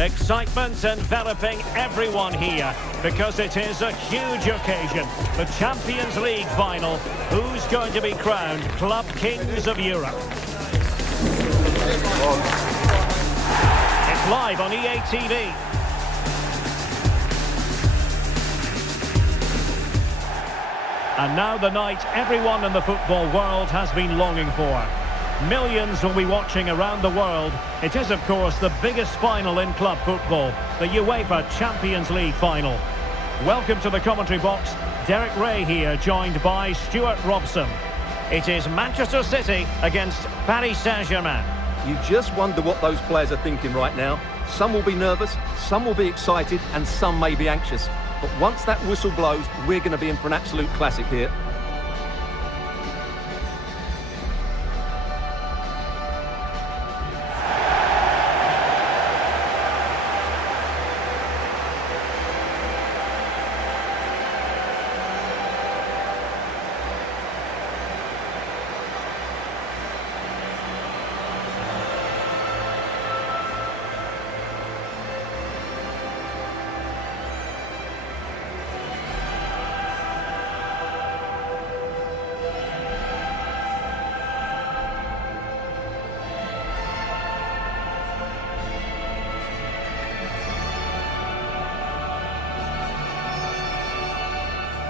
Excitement enveloping everyone here because it is a huge occasion. The Champions League final. Who's going to be crowned Club Kings of Europe? It's live on EA TV. And now the night everyone in the football world has been longing for. Millions will be watching around the world. It is, of course, the biggest final in club football, the UEFA Champions League final. Welcome to the commentary box. Derek Ray here, joined by Stuart Robson. It is Manchester City against Paris Saint-Germain. You just wonder what those players are thinking right now. Some will be nervous, some will be excited, and some may be anxious. But once that whistle blows, we're going to be in for an absolute classic here.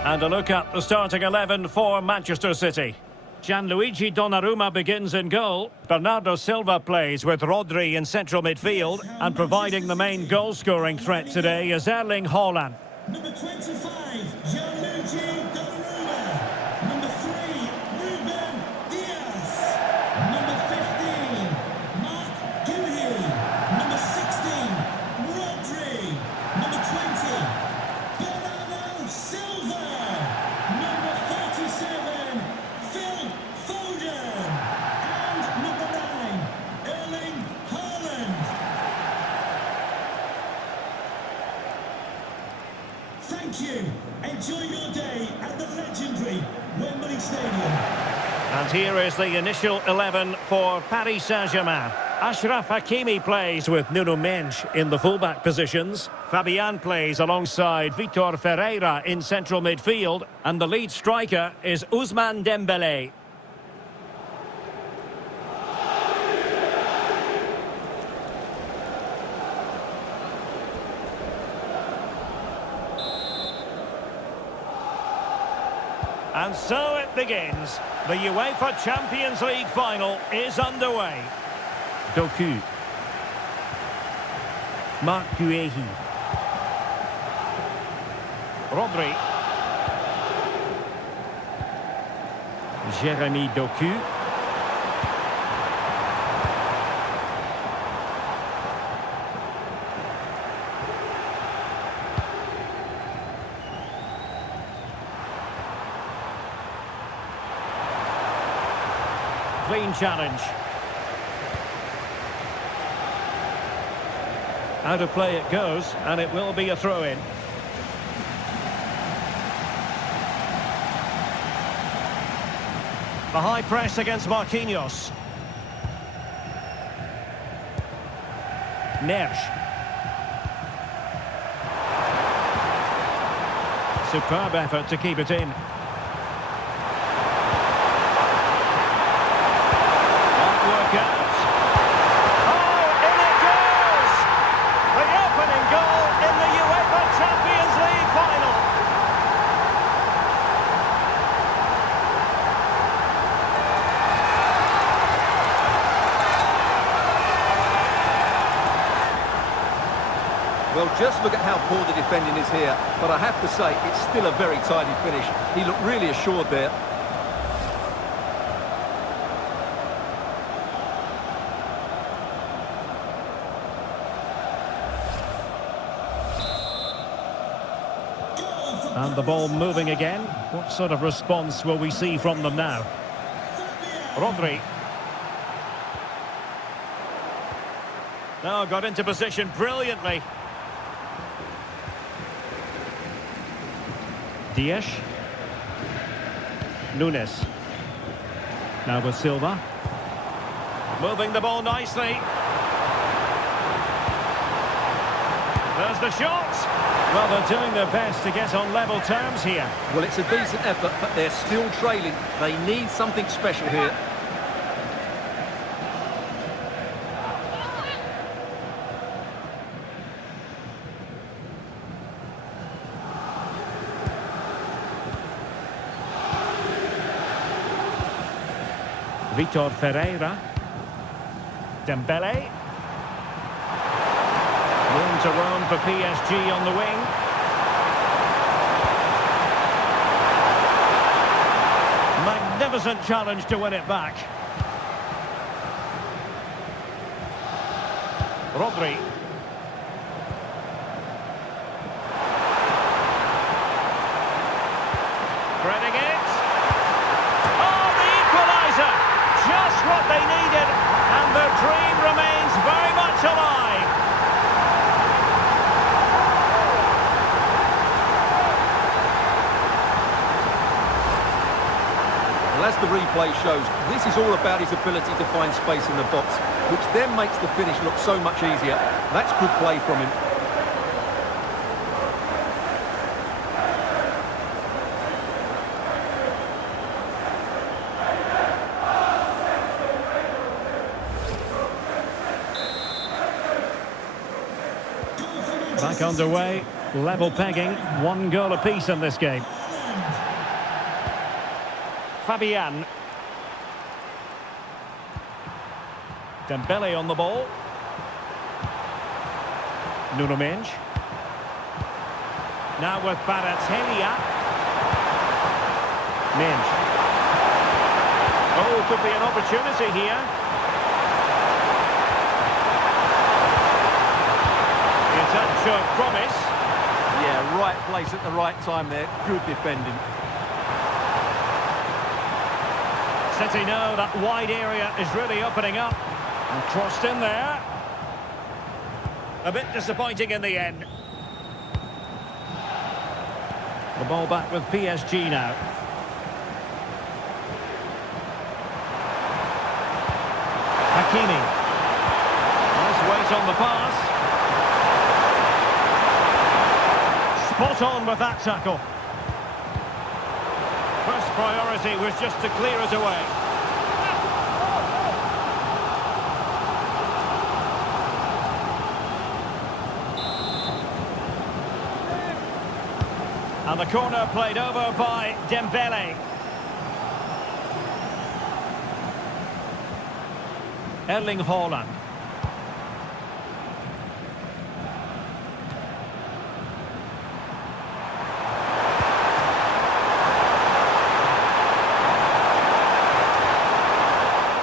And a look at the starting 11 for Manchester City. Gianluigi Donnarumma begins in goal. Bernardo Silva plays with Rodri in central midfield. And providing the main goal-scoring threat today is Erling Haaland. Number 25, Gianluigi Donnarumma. Number 3, Ruben Dias. Number 15, Mark Guehi. Number 16, Rodri. Number 20, Bernardo Silva. Number 37, Phil Foden. And number 9, Erling Haaland. Thank you. Enjoy your day at the legendary Wembley Stadium. And here is the initial 11 for Paris Saint-Germain. Achraf Hakimi plays with Nuno Mendes in the fullback positions. Fabian plays alongside Vitor Ferreira in central midfield. And the lead striker is Ousmane Dembélé. And so it begins. The UEFA Champions League final is underway. Doku. Mark Guehi. Rodri. Jeremy Doku. Clean challenge. Out of play it goes, and it will be a throw-in. The high press against Marquinhos. Nersch. Superb effort to keep it in. Well, just look at how poor the defending is here. But I have to say, it's still a very tidy finish. He looked really assured there. And the ball moving again. What sort of response will we see from them now? Rodri. Now got into position brilliantly. Dias. Nunes. Now with Silva. Moving the ball nicely. the shot. Well, they're doing their best to get on level terms here. Well, it's a decent effort, but they're still trailing. They need something special here. Vitor Ferreira. Dembele. Room to roam for PSG on the wing. Magnificent challenge to win it back. Rodri. Threading it. Oh, the equaliser! Just what they needed, and their dream remains very much alive. Well, as the replay shows, this is all about his ability to find space in the box, which then makes the finish look so much easier. That's good play from him. Back underway, level pegging, 1 goal apiece in this game. Fabian. Dembele on the ball. Nuno Mendes. Now with Baratelia. Mendes. Oh, could be an opportunity here. A touch of promise. Yeah, right place at the right time there. Good defending. City know that wide area is really opening up. And crossed in there. A bit disappointing in the end. The ball back with PSG now. Hakimi. Nice weight on the pass. Spot on with that tackle. First priority was just to clear it away. And the corner played over by Dembele. Erling Haaland.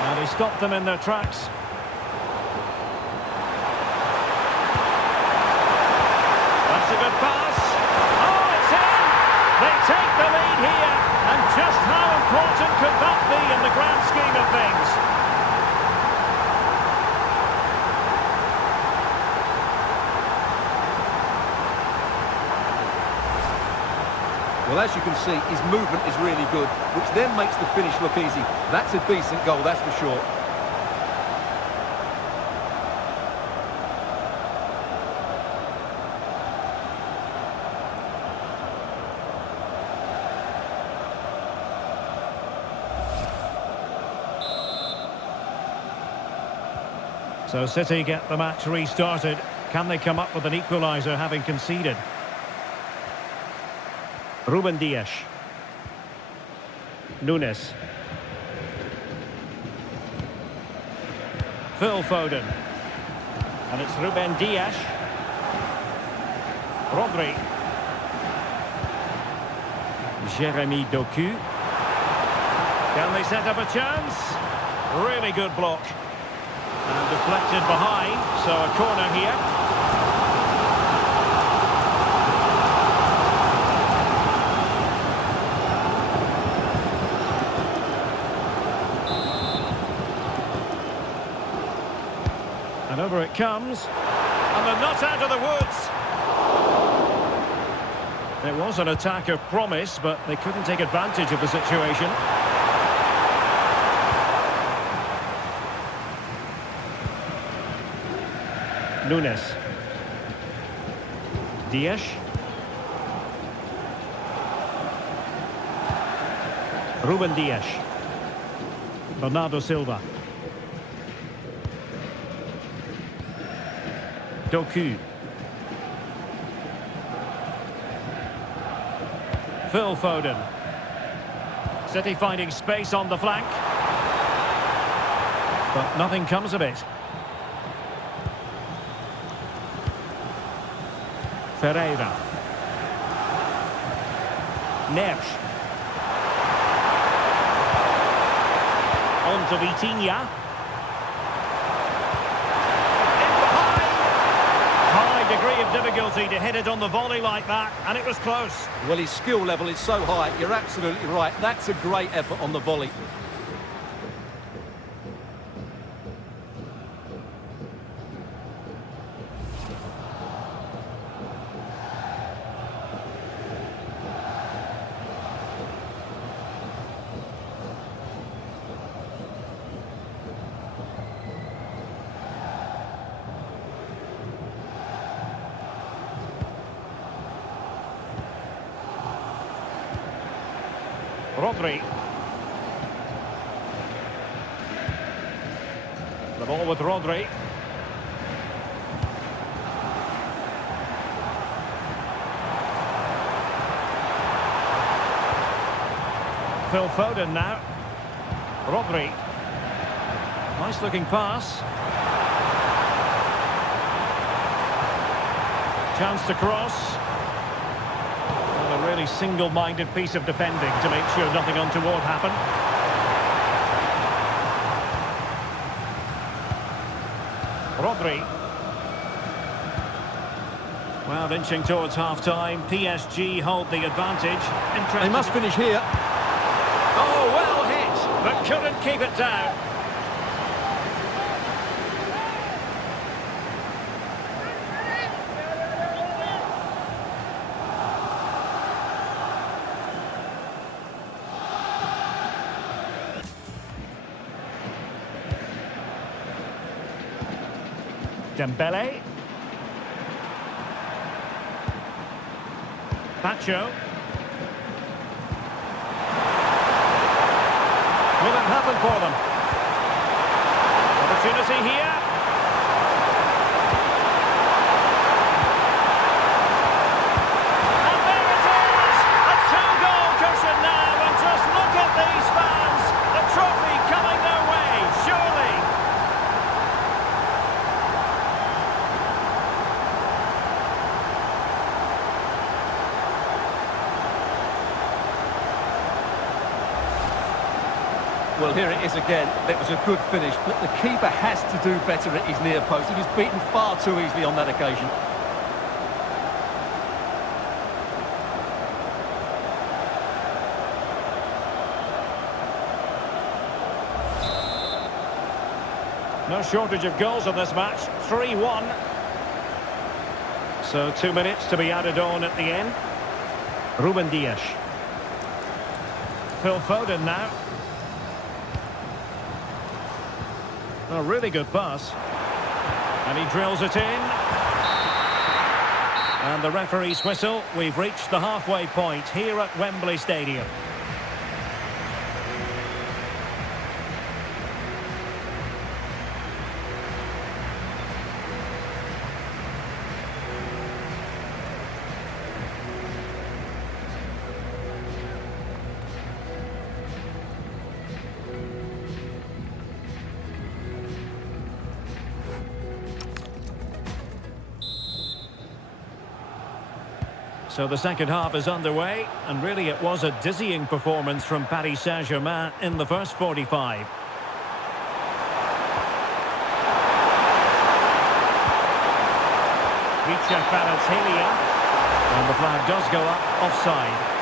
And he stopped them in their tracks. That's a good pass. Oh, it's in! They take the lead here. And just how important could that be in the grand scheme of things? Well, as you can see, his movement is really good, which then makes the finish look easy. That's a decent goal, that's for sure. So City get the match restarted. Can they come up with an equaliser having conceded? Ruben Dias. Nunes. Phil Foden. And it's Ruben Dias. Rodri. Jeremy Doku. Can they set up a chance? Really good block. And deflected behind, so a corner here. And over it comes. And they're not out of the woods. It was an attack of promise, but they couldn't take advantage of the situation. Nunes. Dias. Ruben Dias. Bernardo Silva. Doku. Phil Foden. City finding space on the flank. But nothing comes of it. Ferreira. Neves. On to Vitinha. In behind. High degree of difficulty to hit it on the volley like that, and it was close. Well, his skill level is so high, you're absolutely right. That's a great effort on the volley. Rodri. The ball with Rodri. Phil Foden now. Rodri. Nice looking pass. Chance to cross. A really single-minded piece of defending to make sure nothing untoward happened. Rodri. Well, inching towards half-time. PSG hold the advantage. They must finish here. Oh, well hit, but couldn't keep it down. Dembele. Pacho. Will it happen for them? Opportunity here. And there it is! A two-goal cushion now, and just look at these fans. The trophy coming their way, surely. Well, here it is again. It was a good finish, but the keeper has to do better at his near post. He was beaten far too easily on that occasion. No shortage of goals in this match. 3-1. So 2 minutes to be added on at the end. Ruben Dias. Phil Foden now. A really good pass. And he drills it in. And the referee's whistle. We've reached the halfway point here at Wembley Stadium. So the second half is underway, and really it was a dizzying performance from Paris Saint-Germain in the first 45. And the flag does go up offside.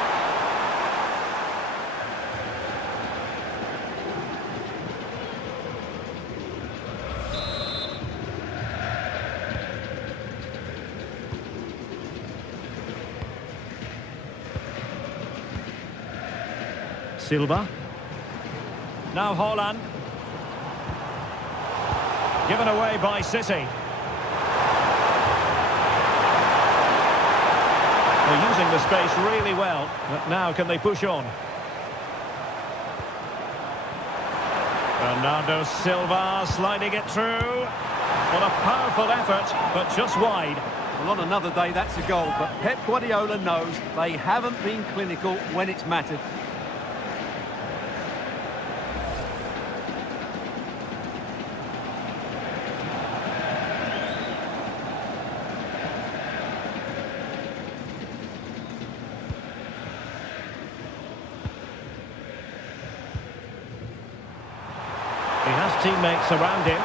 Silva. Now Haaland. Given away by City. They're using the space really well, but now can they push on? Bernardo Silva sliding it through. What a powerful effort, but just wide. Well, on another day, that's a goal, but Pep Guardiola knows they haven't been clinical when it's mattered. He has teammates around him.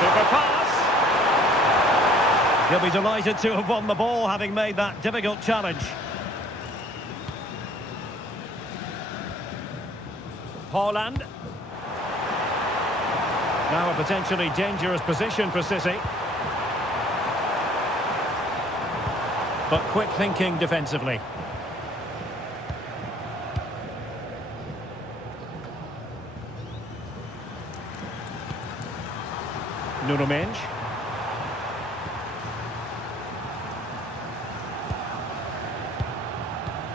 Super pass. He'll be delighted to have won the ball, having made that difficult challenge. Haaland. Now a potentially dangerous position for City. But quick thinking defensively. Nuno Mendes.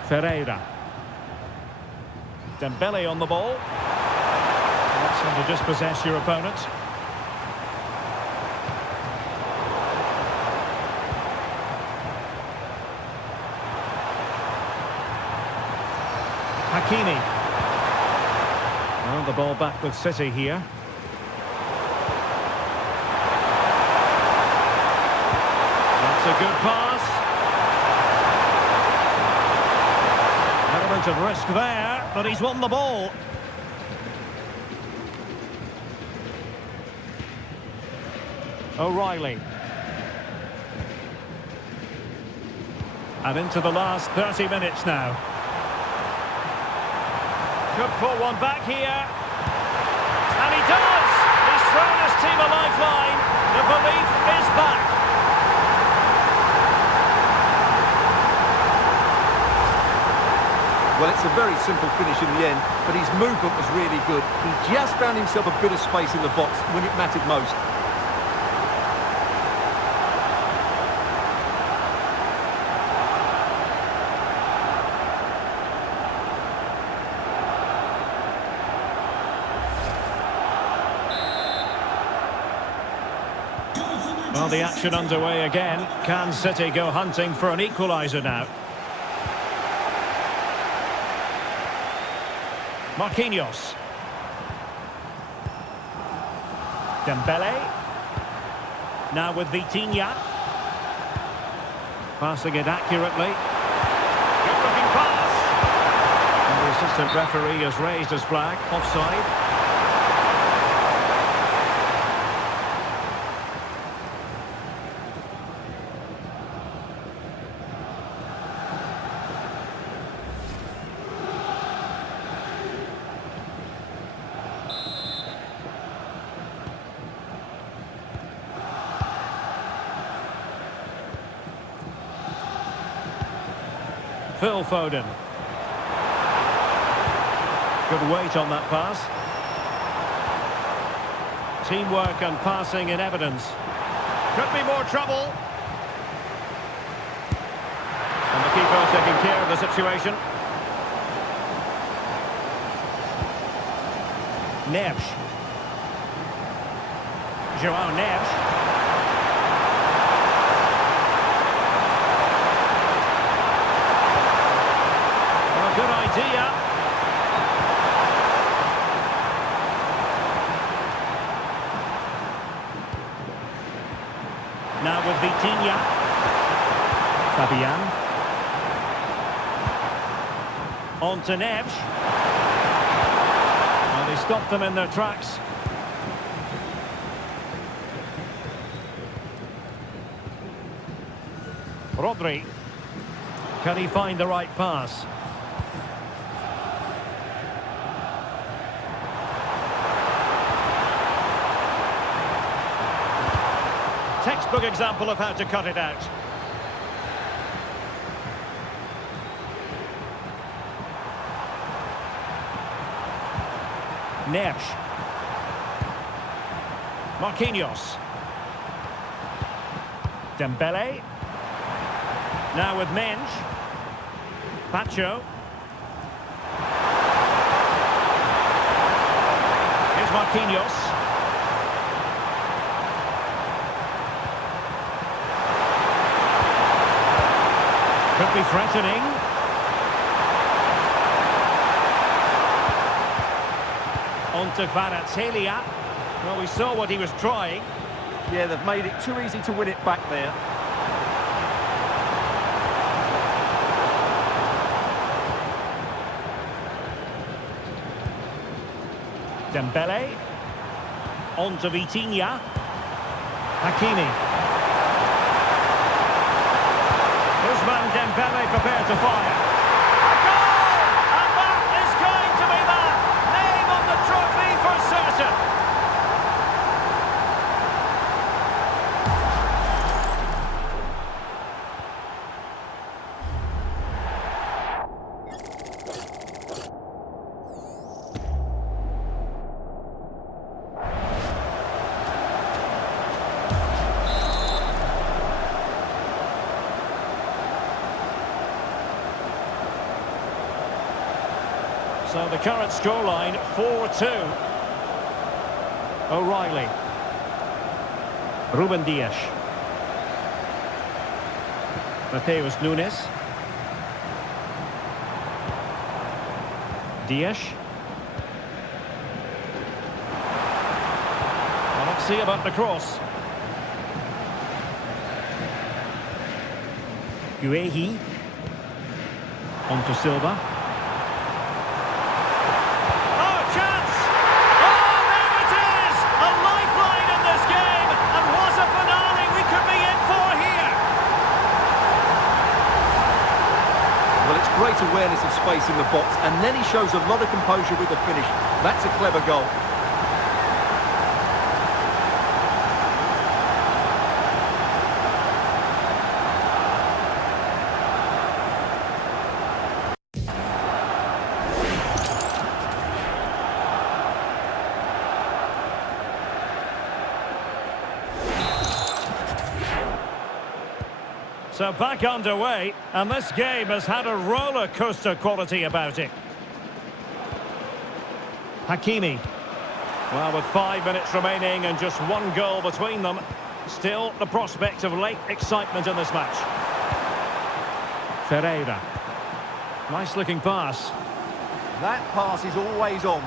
Ferreira. Dembele on the ball. That's how to dispossess your opponent. Hakimi. Well, the ball back with City here. A good pass. Element of risk there, but he's won the ball. O'Reilly. And into the last 30 minutes now. Could pull one back here. And he does! He's thrown his team a lifeline. The belief is back. Well, it's a very simple finish in the end, but his movement was really good. He just found himself a bit of space in the box when it mattered most. Well, the action underway again. Can City go hunting for an equaliser now? Marquinhos. Dembele. Now with Vitinha. Passing it accurately. Good looking pass. And the assistant referee has raised his flag. Offside. Phil Foden. Good weight on that pass. Teamwork and passing in evidence. Could be more trouble. And the keeper taking care of the situation. Neves. João Neves. Good idea. Now with Vitinha. Fabian. On to Neves. Well, they stopped them in their tracks. Rodri. Can he find the right pass? Textbook example of how to cut it out. Neves. Marquinhos. Dembele. Now with Menj. Pacho. Here's Marquinhos. Could be threatening. On to Kvaratskhelia. Well, we saw what he was trying. Yeah, they've made it too easy to win it back there. Dembele. On to Vitinha. Hakimi. Dembele prepared to fire. A goal! And that is going to be that! Name on the trophy for certain. So the current scoreline, 4-2. O'Reilly. Ruben Dias. Mateus Nunes. Dias. Well, let's see about the cross. Guehi. On to Silva. Great awareness of space in the box, and then he shows a lot of composure with the finish. That's a clever goal. So back underway, and this game has had a roller coaster quality about it. Hakimi. Well, with 5 minutes remaining and just one goal between them, still the prospect of late excitement in this match. Ferreira. Nice looking pass. That pass is always on.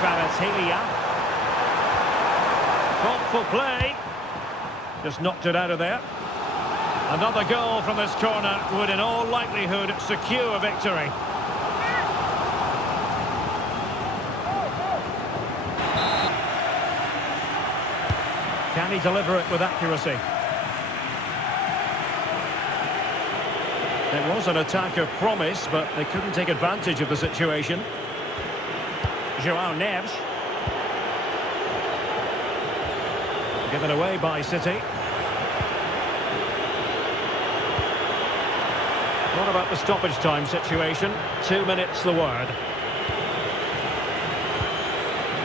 Kvaratskhelia. Thoughtful play. Just knocked it out of there. Another goal from this corner would in all likelihood secure victory. Can he deliver it with accuracy? It was an attack of promise, but they couldn't take advantage of the situation. João Neves. Given away by City. What about the stoppage time situation? 2 minutes the word.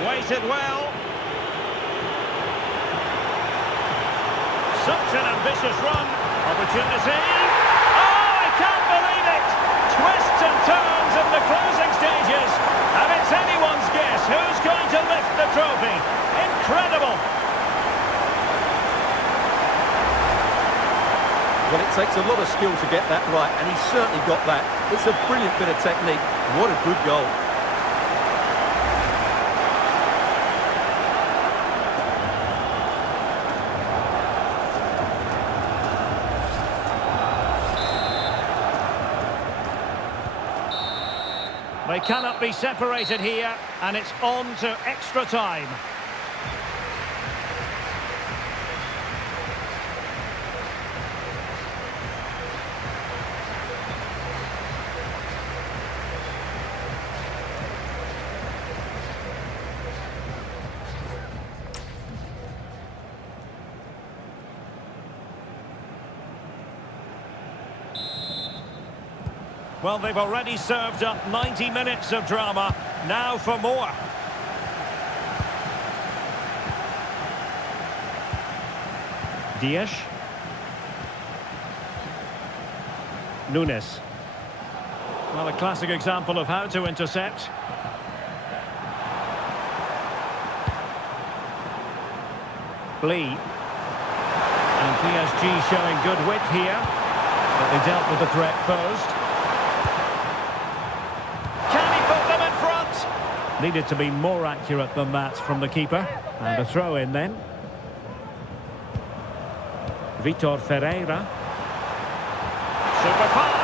Waited well. Such an ambitious run. Opportunity. Oh, I can't believe it! Twists and turns in the closing stages. And it's anyone's guess who's going to lift the trophy. Incredible! Well, it takes a lot of skill to get that right, and he's certainly got that. It's a brilliant bit of technique. What a good goal. They cannot be separated here, and it's on to extra time. Well, they've already served up 90 minutes of drama. Now for more. Dias. Nunes. Well, a classic example of how to intercept. Lee. And PSG showing good width here. But they dealt with the threat posed. Can he put them in front? Needed to be more accurate than that from the keeper. And a throw in then. Vitor Ferreira. Super pass.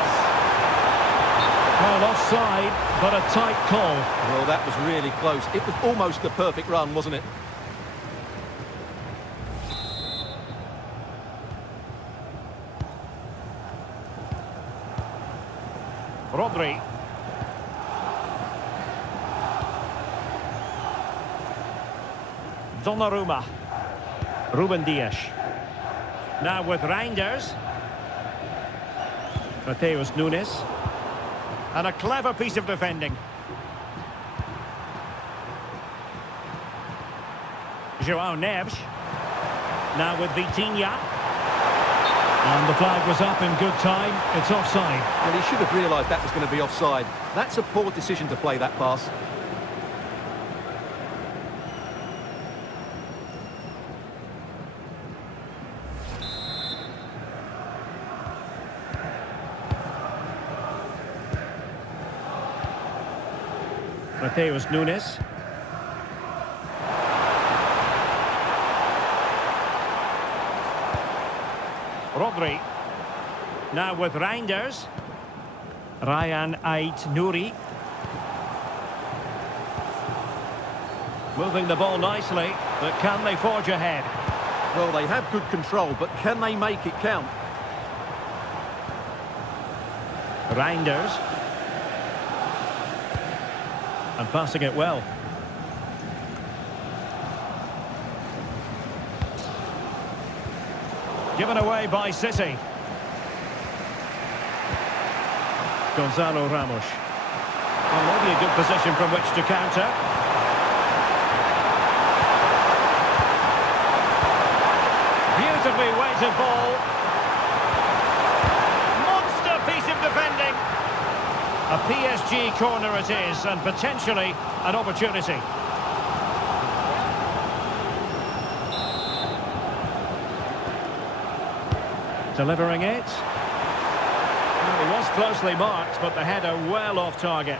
Well, offside, but a tight call. Well, that was really close. It was almost the perfect run, wasn't it? Rodri. Donnarumma. Ruben Dias. Now with Reinders. Mateus Nunes. And a clever piece of defending. João Neves. Now with Vitinha. And the flag was up in good time. It's offside. Well, he should have realised that was going to be offside. That's a poor decision to play that pass. Mateus Nunes. Rodri. Now with Reinders. Ryan Ait Nouri. Moving the ball nicely, but can they forge ahead? Well, they have good control, but can they make it count? Reinders. And passing it well. Given away by City. Gonzalo Ramos. Well, maybe a good position from which to counter. Beautifully weighted ball. Monster piece of defending. A PSG corner it is, and potentially an opportunity. Delivering it. Well, he was closely marked, but the header well off target.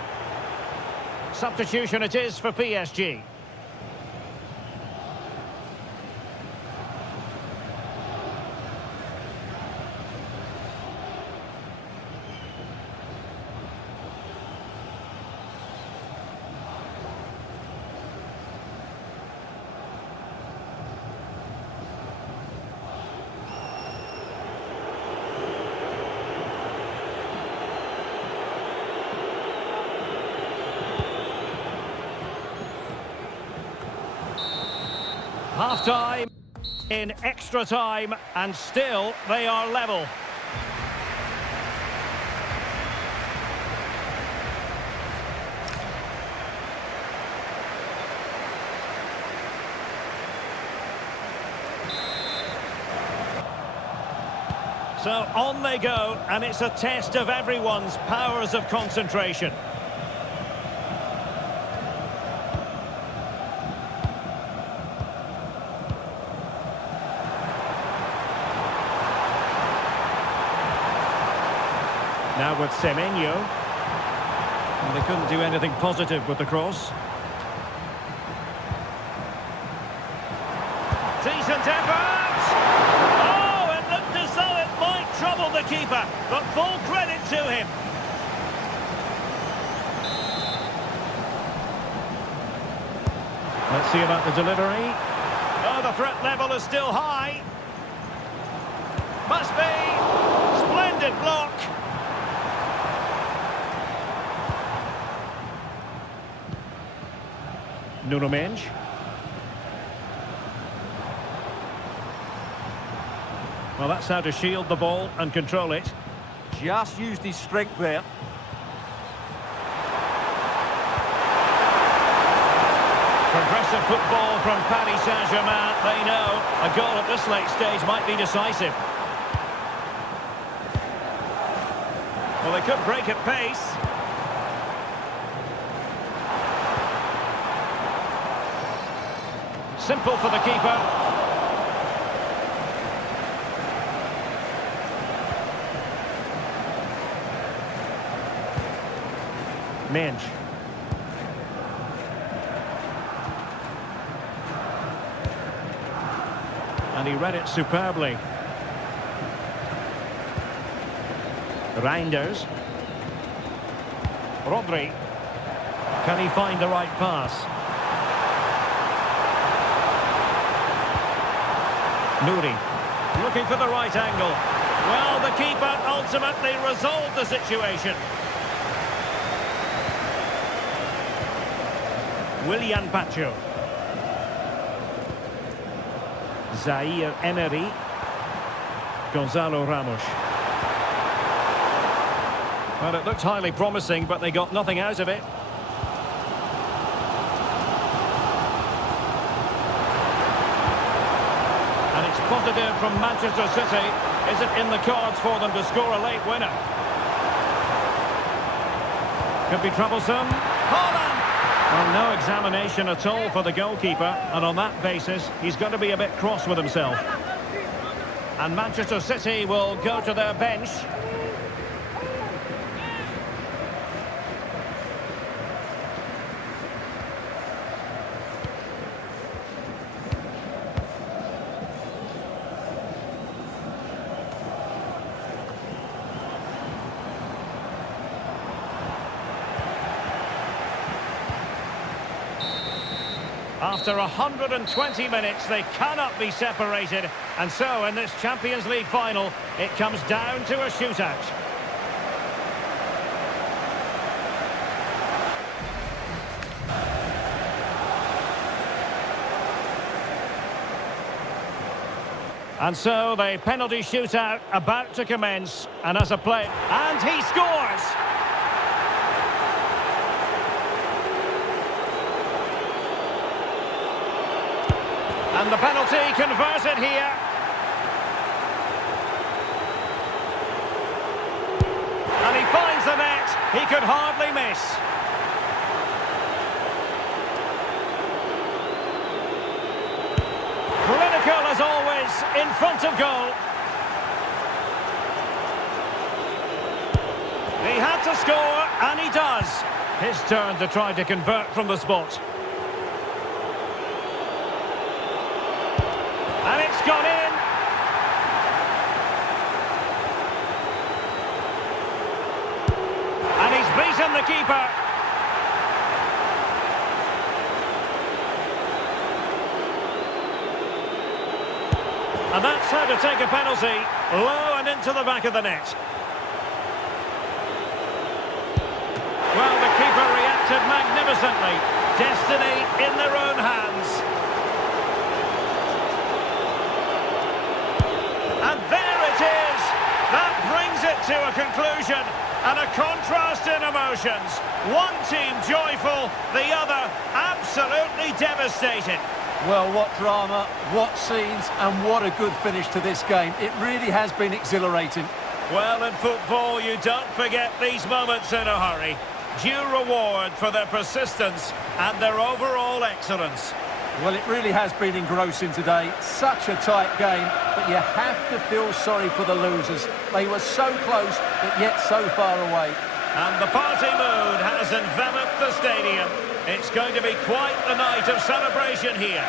Substitution it is for PSG. Half-time, in extra time, and still they are level. So on they go, and it's a test of everyone's powers of concentration. Now with Semenyo. And they couldn't do anything positive with the cross. Decent effort! Oh, it looked as though it might trouble the keeper, but full credit to him. Let's see about the delivery. Oh, the threat level is still high. Must be. Splendid block. Nuno Mendes. Well, that's how to shield the ball and control it. Just used his strength there. Progressive football from Paris Saint-Germain. They know a goal at this late stage might be decisive. Well, they could break at pace. Simple for the keeper. Minge. And he read it superbly. Reinders. Rodri. Can he find the right pass? Nouri. Looking for the right angle. Well, the keeper ultimately resolved the situation. Willian Pacho. Zaire Emery. Gonzalo Ramos. Well, it looked highly promising, but they got nothing out of it. And it's positive from Manchester City. Is it in the cards for them to score a late winner? Could be troublesome. Haaland! Well, no examination at all for the goalkeeper, and on that basis, he's got to be a bit cross with himself. And Manchester City will go to their bench. After 120 minutes, they cannot be separated. And so, in this Champions League final, it comes down to a shootout. And so, the penalty shootout about to commence. And as a player, and he scores! And the penalty converted here. And he finds the net. He could hardly miss. Critical as always, in front of goal. He had to score, and he does. His turn to try to convert from the spot. And it's gone in. And he's beaten the keeper. And that's how to take a penalty. Low and into the back of the net. Well, the keeper reacted magnificently. Destiny in their own hands. And there it is! That brings it to a conclusion, and a contrast in emotions. One team joyful, the other absolutely devastated. Well, what drama, what scenes, and what a good finish to this game. It really has been exhilarating. Well, in football, you don't forget these moments in a hurry. Due reward for their persistence and their overall excellence. Well, it really has been engrossing today. Such a tight game, but you have to feel sorry for the losers. They were so close, but yet so far away. And the party mood has enveloped the stadium. It's going to be quite the night of celebration here.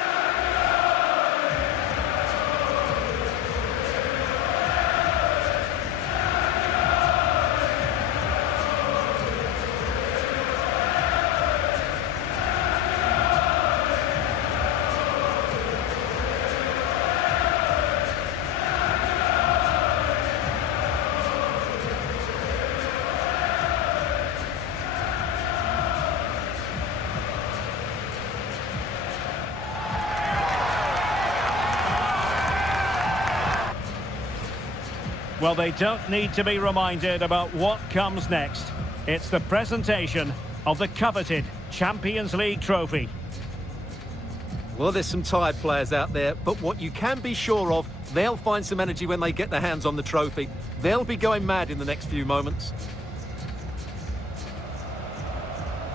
Well, they don't need to be reminded about what comes next. It's the presentation of the coveted Champions League trophy. Well, there's some tired players out there, but what you can be sure of, they'll find some energy when they get their hands on the trophy. They'll be going mad in the next few moments.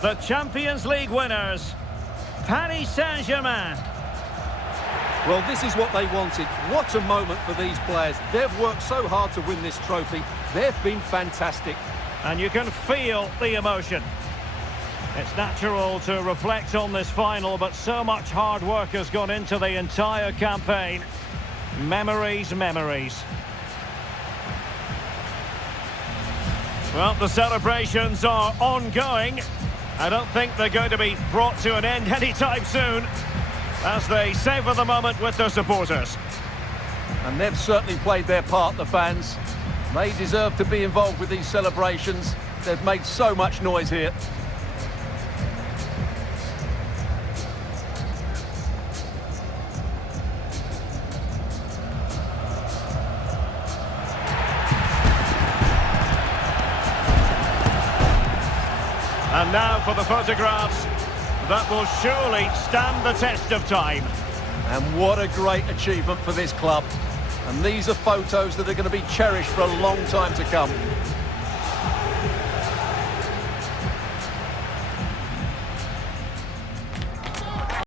The Champions League winners, Paris Saint-Germain. Well, this is what they wanted. What a moment for these players. They've worked so hard to win this trophy. They've been fantastic. And you can feel the emotion. It's natural to reflect on this final, but so much hard work has gone into the entire campaign. Memories, memories. Well, the celebrations are ongoing. I don't think they're going to be brought to an end anytime soon, as they savour the moment with their supporters. And they've certainly played their part, the fans. They deserve to be involved with these celebrations. They've made so much noise here. And now for the photographs that will surely stand the test of time. And what a great achievement for this club. And these are photos that are going to be cherished for a long time to come.